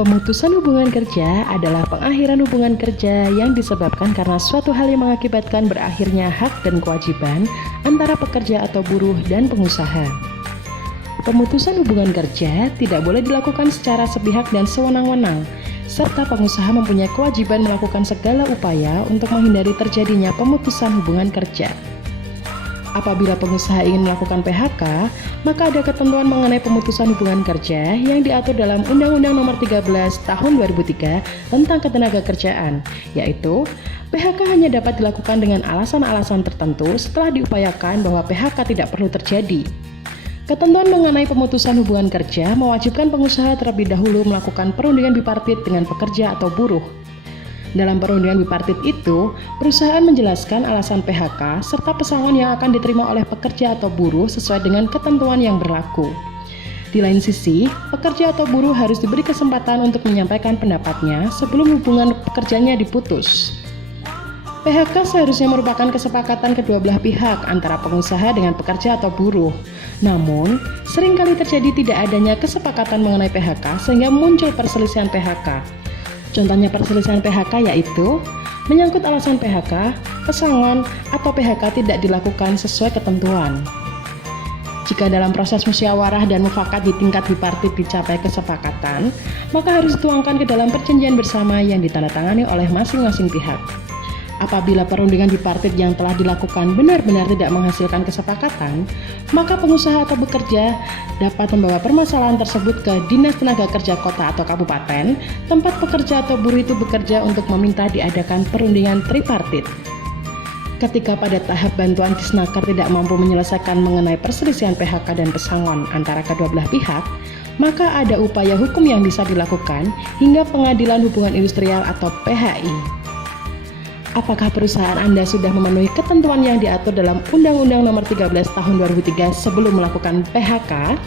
Pemutusan hubungan kerja adalah pengakhiran hubungan kerja yang disebabkan karena suatu hal yang mengakibatkan berakhirnya hak dan kewajiban antara pekerja atau buruh dan pengusaha. Pemutusan hubungan kerja tidak boleh dilakukan secara sepihak dan sewenang-wenang, serta pengusaha mempunyai kewajiban melakukan segala upaya untuk menghindari terjadinya pemutusan hubungan kerja. Apabila pengusaha ingin melakukan PHK, maka ada ketentuan mengenai pemutusan hubungan kerja yang diatur dalam Undang-Undang Nomor 13 Tahun 2003 tentang Ketenagakerjaan, yaitu PHK hanya dapat dilakukan dengan alasan-alasan tertentu setelah diupayakan bahwa PHK tidak perlu terjadi. Ketentuan mengenai pemutusan hubungan kerja mewajibkan pengusaha terlebih dahulu melakukan perundingan bipartit dengan pekerja atau buruh. Dalam perundingan bipartit itu, perusahaan menjelaskan alasan PHK serta pesangon yang akan diterima oleh pekerja atau buruh sesuai dengan ketentuan yang berlaku. Di lain sisi, pekerja atau buruh harus diberi kesempatan untuk menyampaikan pendapatnya sebelum hubungan pekerjanya diputus. PHK seharusnya merupakan kesepakatan kedua belah pihak antara pengusaha dengan pekerja atau buruh. Namun, seringkali terjadi tidak adanya kesepakatan mengenai PHK sehingga muncul perselisihan PHK. Contohnya perselisihan PHK yaitu menyangkut alasan PHK, pesangon, atau PHK tidak dilakukan sesuai ketentuan. Jika dalam proses musyawarah dan mufakat di tingkat bipartit dicapai kesepakatan, maka harus dituangkan ke dalam perjanjian bersama yang ditandatangani oleh masing-masing pihak. Apabila perundingan bipartit yang telah dilakukan benar-benar tidak menghasilkan kesepakatan, maka pengusaha atau bekerja dapat membawa permasalahan tersebut ke Dinas Tenaga Kerja Kota atau Kabupaten, tempat pekerja atau buruh itu bekerja untuk meminta diadakan perundingan tripartit. Ketika pada tahap bantuan Disnaker tidak mampu menyelesaikan mengenai perselisihan PHK dan pesangon antara kedua belah pihak, maka ada upaya hukum yang bisa dilakukan hingga Pengadilan Hubungan Industrial atau PHI. Apakah perusahaan Anda sudah memenuhi ketentuan yang diatur dalam Undang-Undang Nomor 13 Tahun 2003 sebelum melakukan PHK?